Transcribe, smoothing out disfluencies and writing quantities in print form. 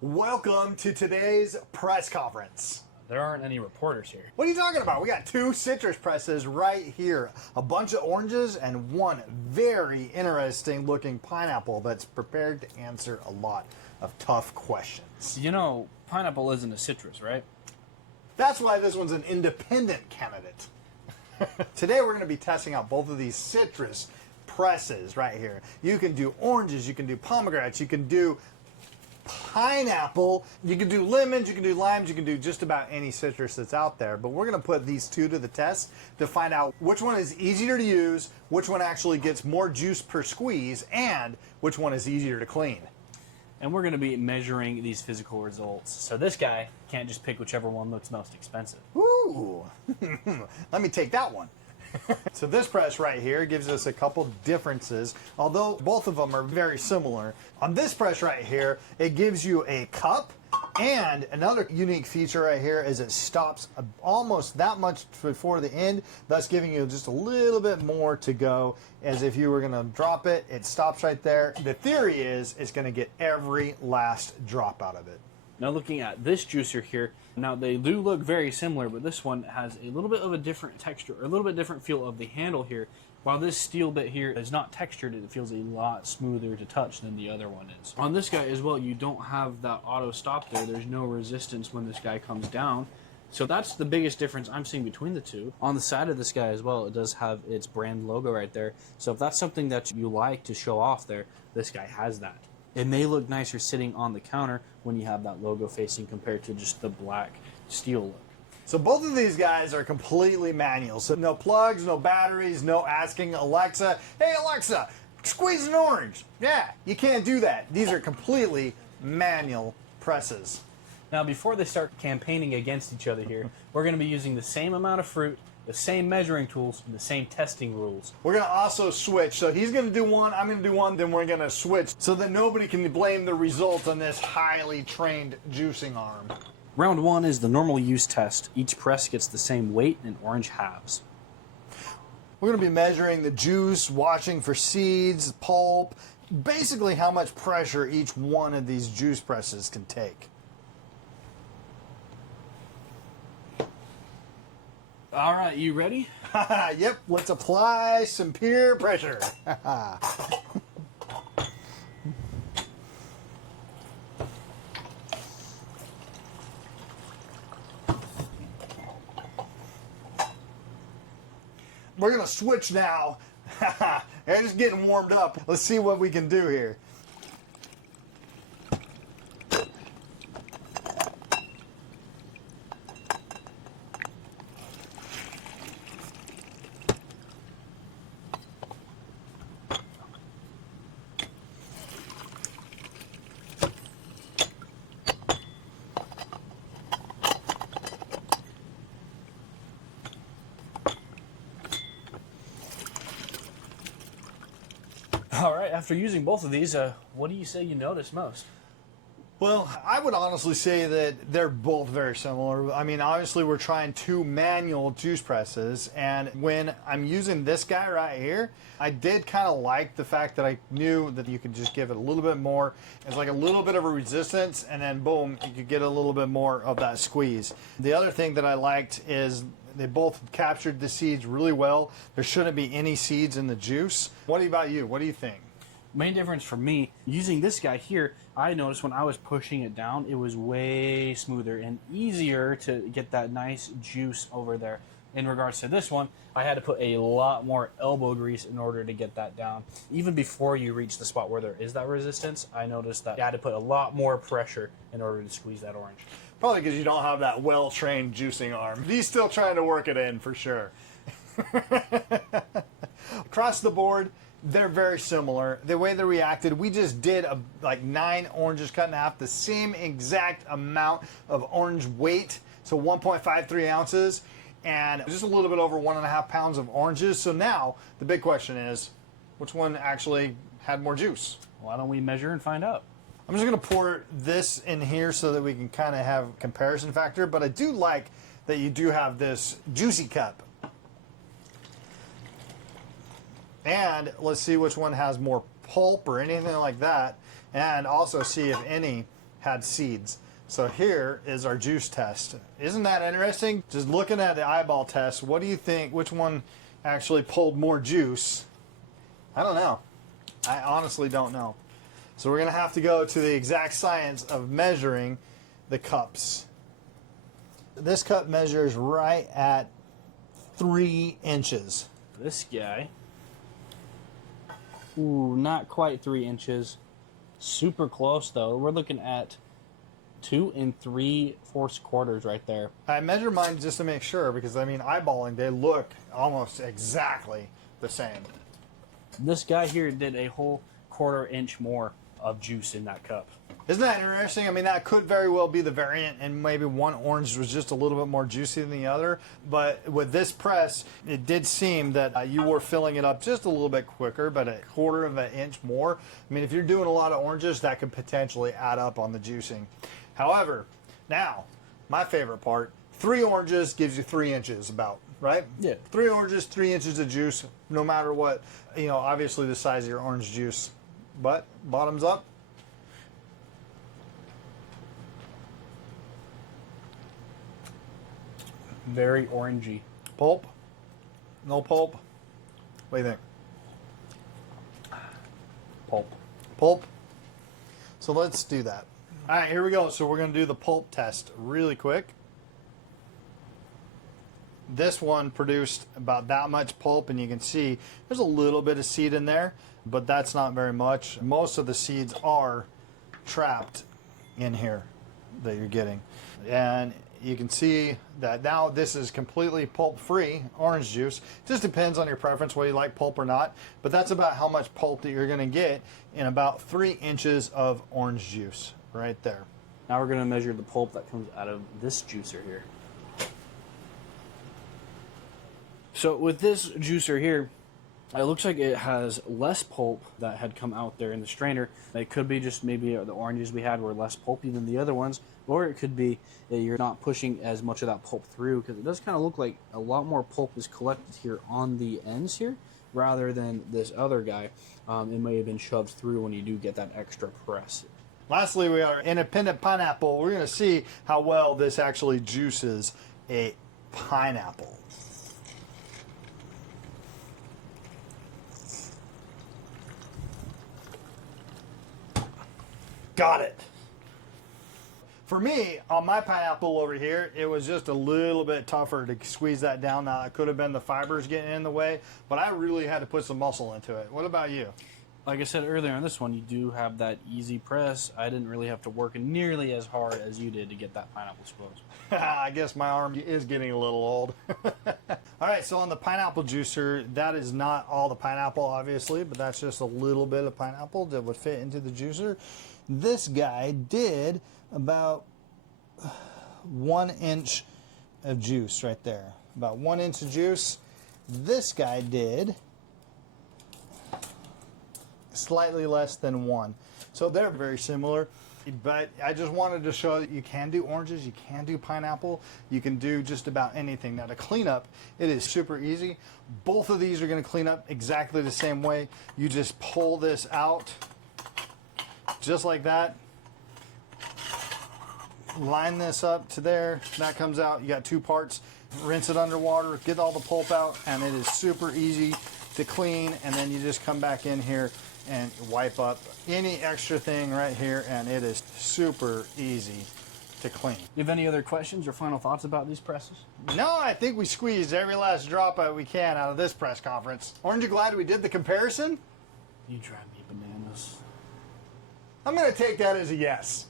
Welcome to today's press conference. There aren't any reporters here. What are you talking about? We got two citrus presses right here. A bunch of oranges and one very interesting looking pineapple that's prepared to answer a lot of tough questions. You know, pineapple isn't a citrus, right? That's why this one's an independent candidate. Today we're going to be testing out both of these citrus presses right here. You can do oranges, you can do pomegranates, you can do pineapple, you can do lemons, you can do limes, you can do just about any citrus that's out there. But we're going to put these two to the test to find out which one is easier to use, which one actually gets more juice per squeeze, and which one is easier to clean. And we're going to be measuring these physical results. So this guy can't just pick whichever one looks most expensive. Ooh, let me take that one. So this press right here gives us a couple differences, although both of them are very similar. On this press right here, it gives you a cup, and another unique feature right here is it stops almost that much before the end, thus giving you just a little bit more to go. As if you were going to drop it, it stops right there. The theory is it's going to get every last drop out of it. Now looking at this juicer here, now they do look very similar, but this one has a little bit of a different texture, or a little bit different feel of the handle here. While this steel bit here is not textured, it feels a lot smoother to touch than the other one is. On this guy as well, you don't have that auto stop there. There's no resistance when this guy comes down. So that's the biggest difference I'm seeing between the two. On the side of this guy as well, it does have its brand logo right there. So if that's something that you like to show off there, this guy has that. It may look nicer sitting on the counter when you have that logo facing compared to just the black steel look. So both of these guys are completely manual. So no plugs, no batteries, no asking Alexa, hey Alexa, squeeze an orange. Yeah, you can't do that. These are completely manual presses. Now before they start campaigning against each other here, we're going to be using the same amount of fruit, the same measuring tools, and the same testing rules. We're going to also switch. So he's going to do one, I'm going to do one, then we're going to switch so that nobody can blame the result on this highly trained juicing arm. Round one is the normal use test. Each press gets the same weight in orange halves. We're going to be measuring the juice, watching for seeds, pulp, basically how much pressure each one of these juice presses can take. All right, you ready? Yep, let's apply some peer pressure. We're going to switch now. They're just getting warmed up. Let's see what we can do here. All right, after using both of these, what do you say you notice most? Well, I would honestly say that they're both very similar. I mean, obviously we're trying two manual juice presses, and when I'm using this guy right here, I did kind of like the fact that I knew that you could just give it a little bit more. It's like a little bit of a resistance, and then boom, you could get a little bit more of that squeeze. The other thing that I liked is they both captured the seeds really well. There shouldn't be any seeds in the juice. What about you? What do you think? Main difference for me, using this guy here, I noticed when I was pushing it down, it was way smoother and easier to get that nice juice over there. In regards to this one, I had to put a lot more elbow grease in order to get that down. Even before you reach the spot where there is that resistance, I noticed that I had to put a lot more pressure in order to squeeze that orange. Probably because you don't have that well-trained juicing arm. He's still trying to work it in for sure. Across the board, they're very similar. The way they reacted, we just did like 9 oranges cut in half, the same exact amount of orange weight, so 1.53 ounces, and just a little bit over 1.5 pounds of oranges. So now the big question is, which one actually had more juice? Why don't we measure and find out? I'm just going to pour this in here so that we can kind of have a comparison factor, but I do like that you do have this juicy cup. And let's see which one has more pulp or anything like that, and also see if any had seeds. So here is our juice test. Isn't that interesting? Just looking at the eyeball test, what do you think? Which one actually pulled more juice? I don't know. I honestly don't know. So we're going to have to go to the exact science of measuring the cups. This cup measures right at 3 inches. This guy, ooh, not quite 3 inches. Super close though. We're looking at 2 3/4 quarters right there. I measure mine just to make sure because, I mean, eyeballing, they look almost exactly the same. This guy here did a whole 1/4 inch more of juice in that cup. Isn't that interesting? I mean, that could very well be the variant, and maybe one orange was just a little bit more juicy than the other. But with this press, it did seem that you were filling it up just a little bit quicker, but 1/4 of an inch more. I mean, if you're doing a lot of oranges, that could potentially add up on the juicing. However, now, my favorite part, 3 oranges gives you 3 inches about, right? Yeah. 3 oranges, 3 inches of juice, no matter what, you know, obviously the size of your orange juice. But bottoms up. Very orangey. Pulp? No pulp? What do you think? Pulp. Pulp? So let's do that. All right, here we go. So we're going to do the pulp test really quick. This one produced about that much pulp, and you can see there's a little bit of seed in there, but that's not very much. Most of the seeds are trapped in here that you're getting. And you can see that now this is completely pulp-free orange juice. Just depends on your preference whether you like pulp or not, but that's about how much pulp that you're going to get in about 3 inches of orange juice right there. Now we're going to measure the pulp that comes out of this juicer here. So with this juicer here, it looks like it has less pulp that had come out there in the strainer. It could be just maybe the oranges we had were less pulpy than the other ones, or it could be that you're not pushing as much of that pulp through, because it does kind of look like a lot more pulp is collected here on the ends here rather than this other guy. It may have been shoved through when you do get that extra press. Lastly, we are independent pineapple. We're going to see how well this actually juices a pineapple. Got it. For me, on my pineapple over here, it was just a little bit tougher to squeeze that down. Now, it could have been the fibers getting in the way, but I really had to put some muscle into it. What about you? Like I said earlier on this one, you do have that easy press. I didn't really have to work nearly as hard as you did to get that pineapple exposed. I guess my arm is getting a little old. All right, so on the pineapple juicer, that is not all the pineapple, obviously, but that's just a little bit of pineapple that would fit into the juicer. This guy did about 1 inch of juice right there. About 1 inch of juice. This guy did slightly less than 1. So they're very similar. But I just wanted to show that you can do oranges, you can do pineapple, you can do just about anything. Now to clean up, it is super easy. Both of these are going to clean up exactly the same way. You just pull this out just like that. Line this up to there, that comes out. You got 2 parts. Rinse it underwater, get all the pulp out, and it is super easy to clean. And then you just come back in here and wipe up any extra thing right here, and it is super easy to clean. Do you have any other questions or final thoughts about these presses? No, I think we squeezed every last drop that we can out of this press conference. Aren't you glad we did the comparison? You drive me bananas. I'm going to take that as a yes.